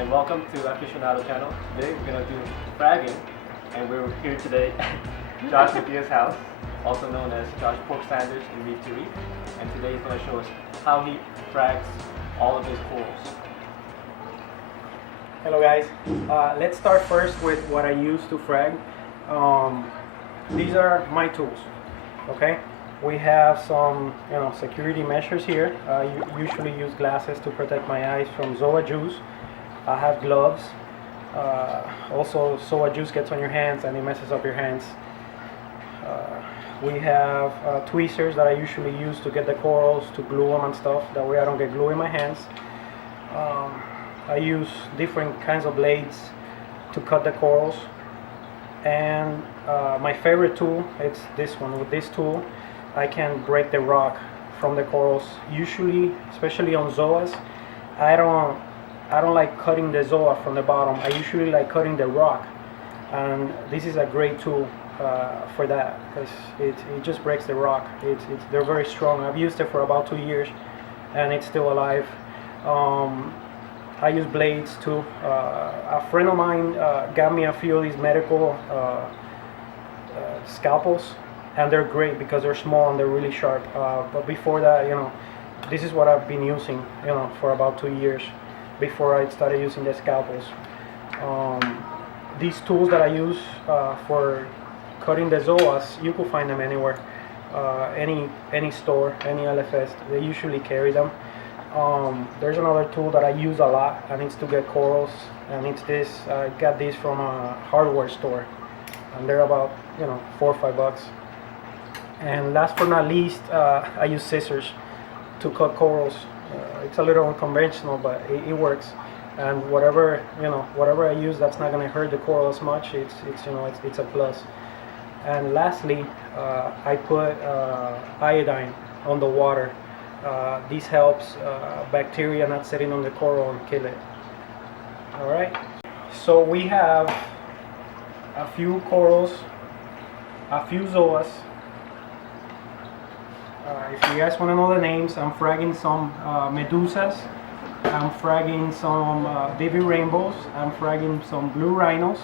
and welcome to Afishionado channel. Today we're going to do fragging, and we're here today at Josh Mathia's house, also known as Josh Pork Sandwich and Reef to Reef, and today he's going to show us how he frags all of his corals. Hello guys, let's start first with what I use to frag. These are my tools, okay? We have some security measures here. I usually use glasses to protect my eyes from zoa juice. I have gloves. Also, zoa juice gets on your hands and it messes up your hands. We have tweezers that I usually use to get the corals, to glue them and stuff. That way I don't get glue in my hands. I use different kinds of blades to cut the corals. And my favorite tool is this one. With this tool I can break the rock from the corals. Usually, especially on zoas, I don't like cutting the zoa from the bottom. I usually like cutting the rock, and this is a great tool for that, because it just breaks the rock. They're very strong. I've used it for about 2 years and it's still alive. I use blades too. A friend of mine got me a few of these medical scalpels, and they're great because they're small and they're really sharp. But before that, this is what I've been using, for about 2 years before I started using the scalpels. These tools that I use for cutting the zoas, you could find them anywhere, any store, any LFS. They usually carry them. There's another tool that I use a lot, and it's to get corals, and it's this. I got this from a hardware store, and they're about $4 or $5. And last but not least, I use scissors to cut corals. It's a little unconventional, but it works. And whatever I use that's not going to hurt the coral as much, it's a plus. And lastly, I put iodine on the water. This helps bacteria not sitting on the coral and kill it. All right. So we have a few corals, a few zoas. If you guys want to know the names, I'm fragging some medusas, I'm fragging some baby rainbows, I'm fragging some blue rhinos,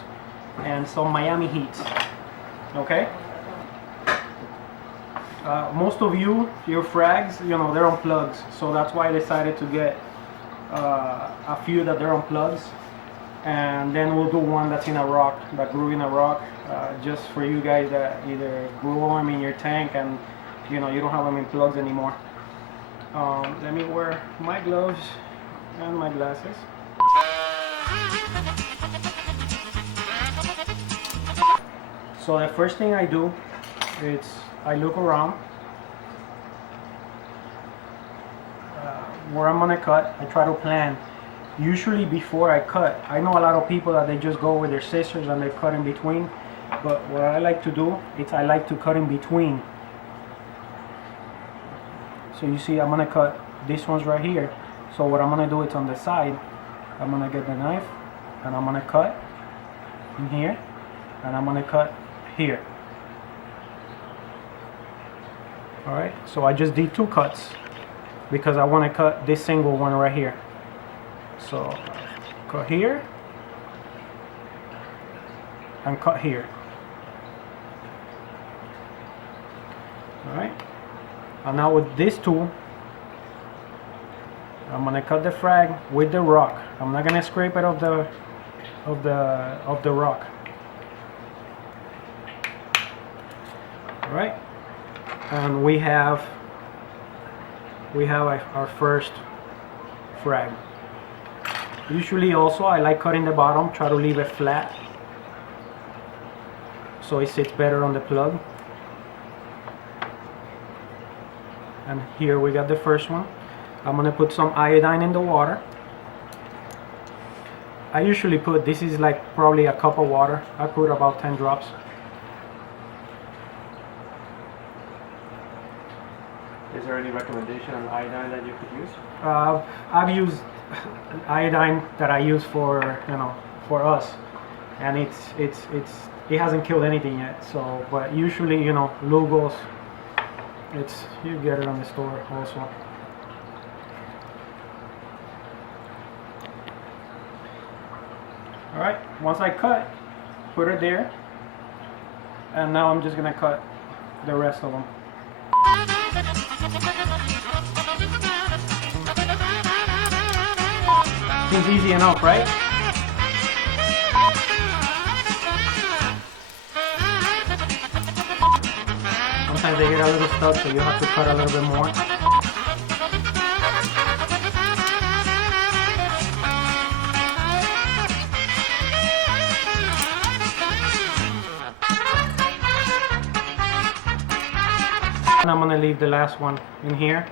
and some Miami heats. Okay? Most of your frags, they're on plugs, so that's why I decided to get a few that they're on plugs, and then we'll do one that's in a rock, that grew in a rock, just for you guys that either grew them in your tank and you don't have them in plugs anymore. Let me wear my gloves and my glasses. So the first thing I do is I look around where I'm gonna cut. I try to plan. Usually before I cut, I know a lot of people that they just go with their scissors and they cut in between, but what I like to do is I like to cut in between. So you see, I'm gonna cut these ones right here. So what I'm gonna do is on the side, I'm gonna get the knife and I'm gonna cut in here, and I'm gonna cut here. All right. So I just did 2 cuts because I want to cut this single one right here. So cut here and cut here. All right. And now with this tool, I'm gonna cut the frag with the rock. I'm not gonna scrape it off the rock. All right. And we have our first frag. Usually also I like cutting the bottom, try to leave it flat so it sits better on the plug. And here we got the first one. I'm gonna put some iodine in the water. I usually put, this is like probably a cup of water. I put about 10 drops. Is there any recommendation on iodine that you could use? I've used iodine that I use for us, and it hasn't killed anything yet. So, but usually Lugos, you get it on the store also. Alright, once I cut, put it there. And now I'm just gonna cut the rest of them. Seems easy enough, right? Sometimes they get a little stuck, so you have to cut a little bit more. And I'm gonna leave the last one in here.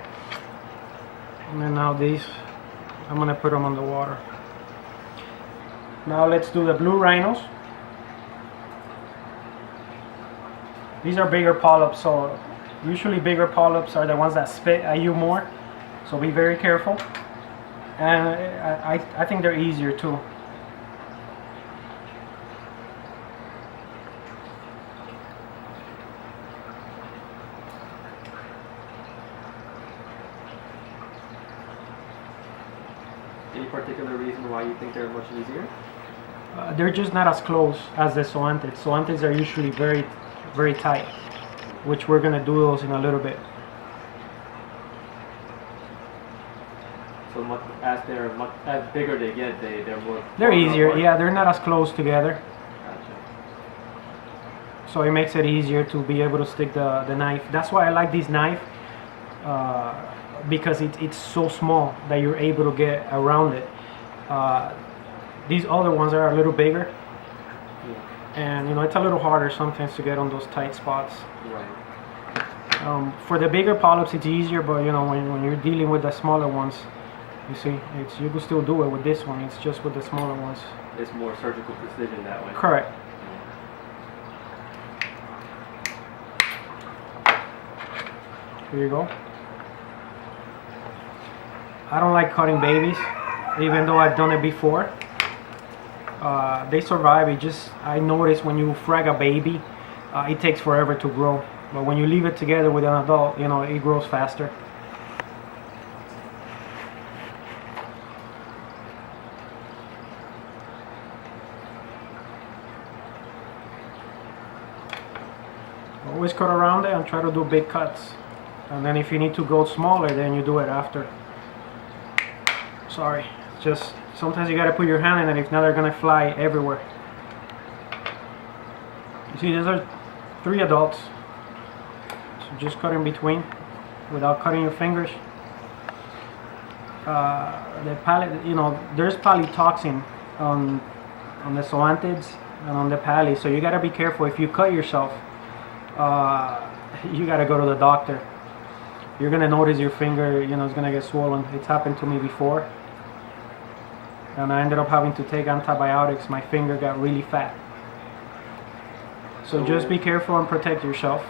And then now these, I'm gonna put them on the water. Now let's do the blue rhinos. These are bigger polyps, so usually bigger polyps are the ones that spit at you more. So be very careful. And I think they're easier too. Any particular reason why you think they're much easier? They're just not as close as the zoanthids. Zoanthids are usually very, very tight, which we're gonna do those in a little bit. So as bigger they get, they're more. They're easier, yeah. They're not as close together, Gotcha. so it makes it easier to be able to stick the knife. That's why I like this knife, because it's so small that you're able to get around it. These other ones are a little bigger, and it's a little harder sometimes to get on those tight spots. Right. For the bigger polyps it's easier, but when you're dealing with the smaller ones, you see, you can still do it with this one. It's just with the smaller ones. It's more surgical precision that way. Correct. Here you go. I don't like cutting babies, even though I've done it before. They survive. I notice when you frag a baby, it takes forever to grow. But when you leave it together with an adult, it grows faster. Always cut around it and try to do big cuts. And then if you need to go smaller, then you do it after. Sorry, just sometimes you gotta put your hand in it, if not they're gonna fly everywhere. You see, these are 3 adults. So just cut in between without cutting your fingers. The palate, there's polytoxin on the zoanthids and on the pally, so you gotta be careful. If you cut yourself, you gotta go to the doctor. You're gonna notice your finger, is gonna get swollen. It's happened to me before, and I ended up having to take antibiotics. My finger got really fat. So just be careful and protect yourself.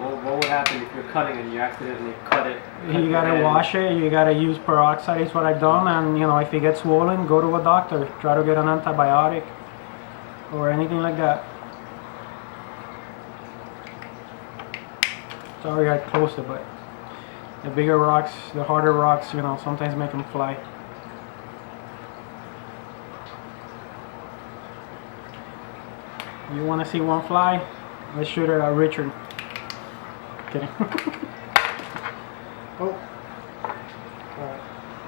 Well, what would happen if you're cutting and you accidentally cut it? You gotta wash it. You gotta use peroxide. Is what I've done. And if it gets swollen, go to a doctor. Try to get an antibiotic or anything like that. Sorry I closed it, but the bigger rocks, the harder rocks, sometimes make them fly. You want to see one fly? Let's shoot it at Richard. Kidding. Oh,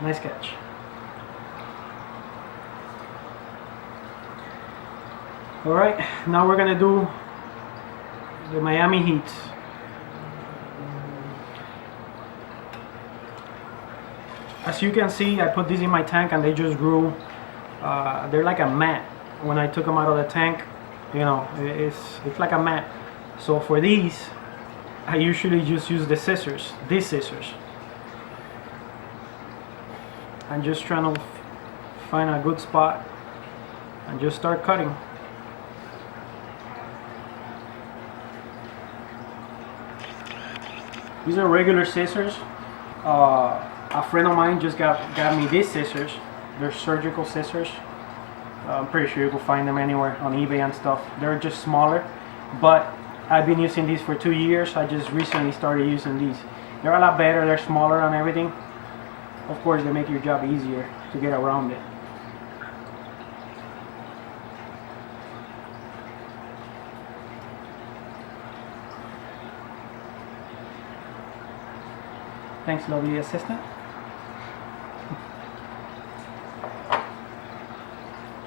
nice catch. All right, now we're gonna do the Miami Heats. As you can see, I put these in my tank and they just grew. They're like a mat. When I took them out of the tank, it's like a mat. So for these, I usually just use these scissors, I'm just trying to find a good spot and just start cutting. These are regular scissors. A friend of mine just got me these scissors. They're surgical scissors. I'm pretty sure you can find them anywhere on eBay and stuff. They're just smaller, but I've been using these for 2 years. I just recently started using these. They're a lot better. They're smaller and everything. Of course, they make your job easier to get around it. Thanks, lovely assistant.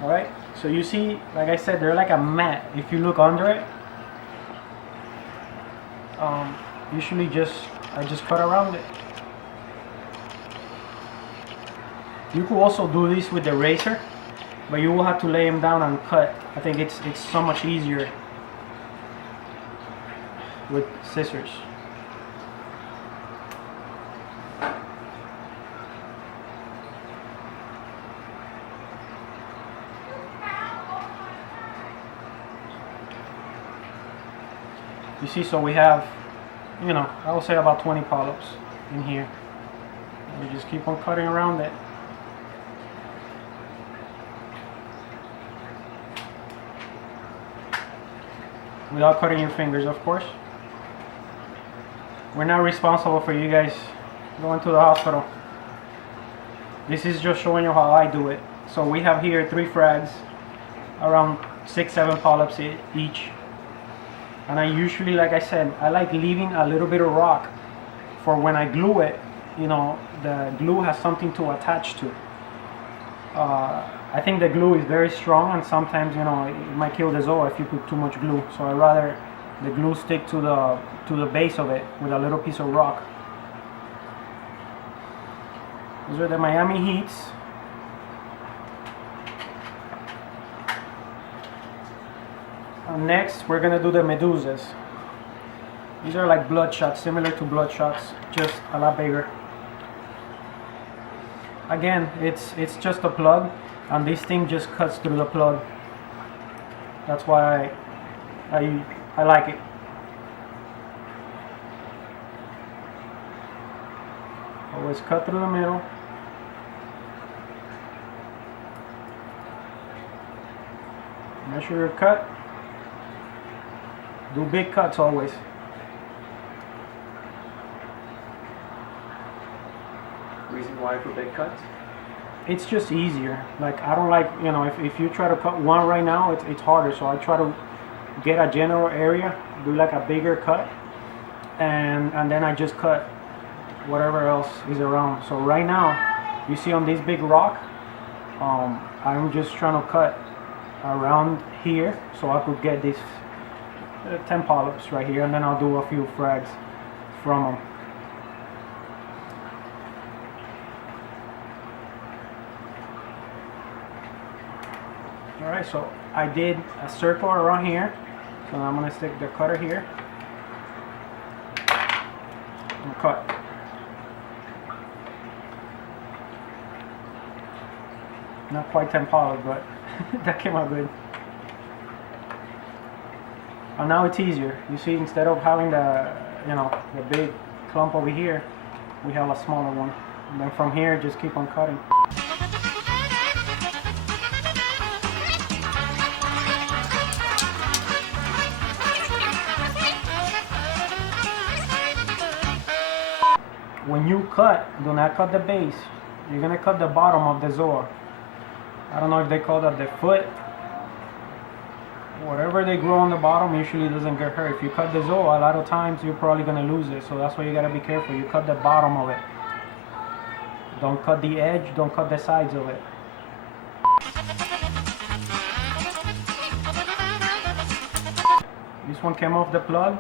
Alright, so you see, like I said, they're like a mat. If you look under it, usually I just cut around it. You could also do this with the razor, but you will have to lay them down and cut. I think it's so much easier with scissors. You see, so we have, you know, I would say about 20 polyps in here. And you just keep on cutting around it. Without cutting your fingers, of course. We're not responsible for you guys going to the hospital. This is just showing you how I do it. So we have here 3 frags, around 6-7 polyps each. And I usually, like I said, I like leaving a little bit of rock for when I glue it, you know, the glue has something to attach to. I think the glue is very strong, and sometimes, you know, it might kill the zoa if you put too much glue. So I'd rather the glue stick to the base of it with a little piece of rock. These are the Miami Heats. And next, we're gonna do the medusas. These are like bloodshot, similar to bloodshots, just a lot bigger. Again, it's just a plug, and this thing just cuts through the plug. That's why I like it. Always cut through the middle. Measure your cut. Do big cuts always. Reason why for big cuts? It's just easier. Like, I don't like, you know, if you try to cut one right now, it's harder. So I try to get a general area, do like a bigger cut, and then I just cut whatever else is around. So right now, you see on this big rock, I'm just trying to cut around here so I could get this 10 polyps right here, and then I'll do a few frags from them. Alright, so I did a circle around here, so I'm going to stick the cutter here and cut. Not quite 10 polyps, but that came out good. And now it's easier. You see, instead of having the big clump over here, we have a smaller one. And then from here, just keep on cutting. When you cut, do not cut the base. You're gonna cut the bottom of the zoa. I don't know if they call that the foot. Whatever they grow on the bottom usually doesn't get hurt. If you cut the zoa, a lot of times you're probably gonna lose it. So that's why you gotta be careful. You cut the bottom of it. Don't cut the edge, don't cut the sides of it. This one came off the plug.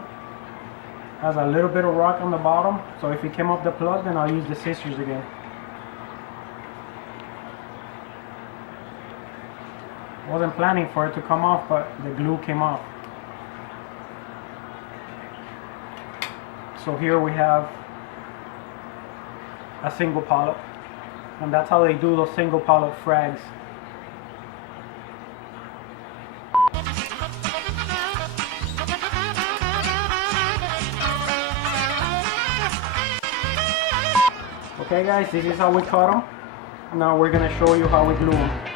Has a little bit of rock on the bottom. So if it came off the plug, then I'll use the scissors again. Wasn't planning for it to come off, but the glue came off. So here we have a single polyp, and that's how they do those single polyp frags. Okay guys, this is how we cut them. Now we're gonna show you how we glue them.